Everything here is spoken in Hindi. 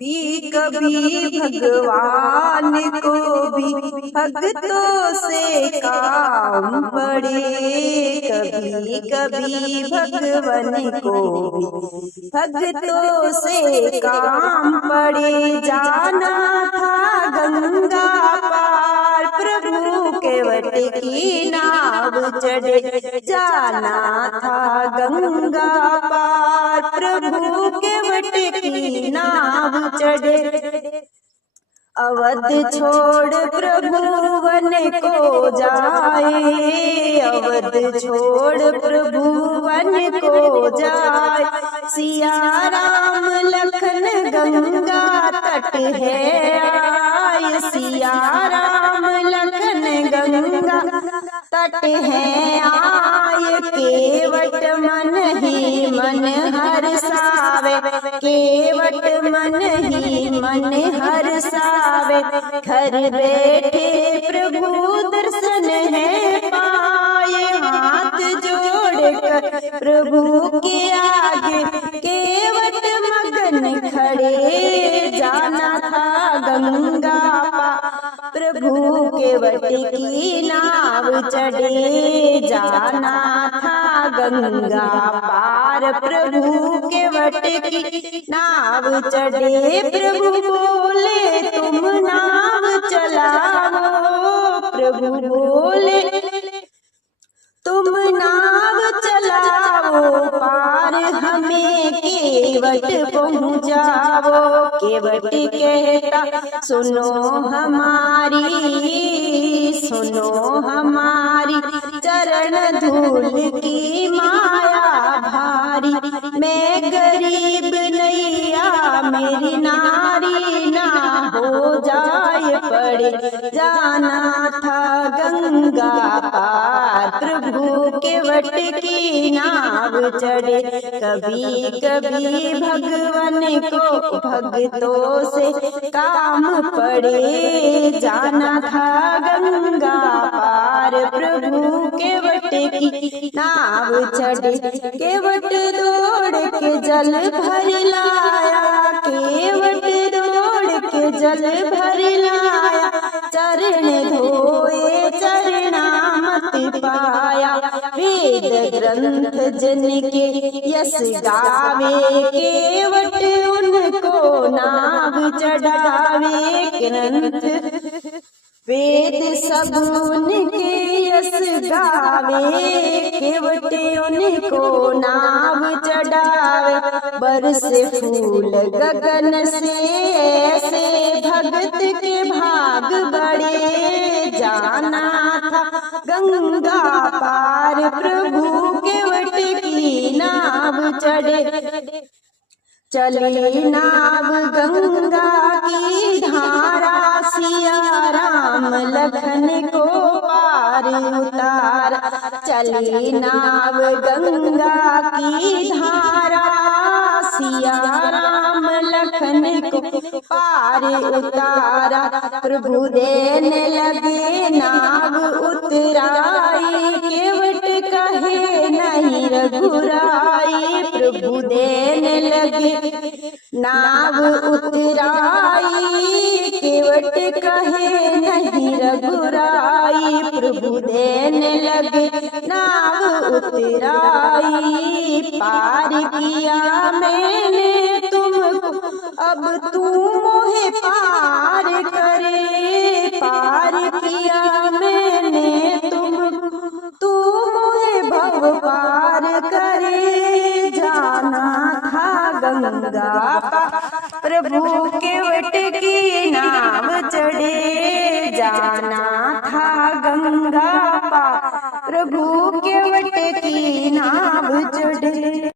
कभी भगवान को भी भक्तों से काम पड़े, कभी कभी भगवान को भी भक्तों से काम पड़े। जाना था गंगा पार प्रभु के वट की नाव चढ़े, जाना था गंगा पार प्रभु के वट की नाव चढ़े। अवध छोड़ प्रभु वन को जाए, अवध छोड़ प्रभु वन को जाए। सिया राम लखन गंगा तट है आए, सिया राम लखन गंगा तट है आए। केवट मन ही मन हर्षावे, केवट मन ही मन हर्षावे। घर बैठे प्रभु दर्शन है पाए, हाथ जोड़कर प्रभु के आगे केवट मगन खड़े। जाना था गंगा प्रभु के वट की नाव चढ़े, जाना था गंगा पार प्रभु के वट की नाव चढ़े। प्रभु बोले तुम नाव चलाओ, प्रभु बोले तुम नाव चलाओ, पार हमें केवट पहुँचाओ। केवट कहता सुनो हमारी, सुनो हमारी चरण धूल की माया भारी। मैं गरीब नैया मेरी नारी ना हो जाए पड़े, जाना था गंगा पार प्रभु के वट की नाव चढ़े। कभी कभी भगवान को भक्तों से काम पड़े, जाना था गंगा पार प्रभु के वट की नाव चढ़े। केवट दौड़ के जल भर लाया, केवट दौड़ के जल भर लाया। चरण धोए चरणामत पाया, वेद ग्रंथ जन के यश गावे। केवट उनको नाव चढ़ावे, ग्रंथ वेद सब उनके यश गावे। केवट उनको नाव चढ़ावे, बरस फूल गगन से ऐसे भगत के भाग बड़े। जाना था गंगा पार प्रभु के वट की नाव चढ़े। चली नाव गंगा की धारा, सिया राम लखन को पार उतारा। चली नाव गंगा की धारा, सिया राम लखन को पार उतारा। प्रभु देने लगे नाव उतराई, केवट कहे नहीं रघुराई। प्रभु देने लगे नाव उतराई, केवट कहे नहीं रघुराई। प्रभु देने लगे नाव उतराई। पार किया मैंने तुमको अब तू मोहे पार करे, पार किया मैंने तुमको तू मोहे भव पार करे। जाना था गंगा प्रभु के वट की नाव चढ़े, जाना था गंगा प्रभु के वट की नाव चढ़े।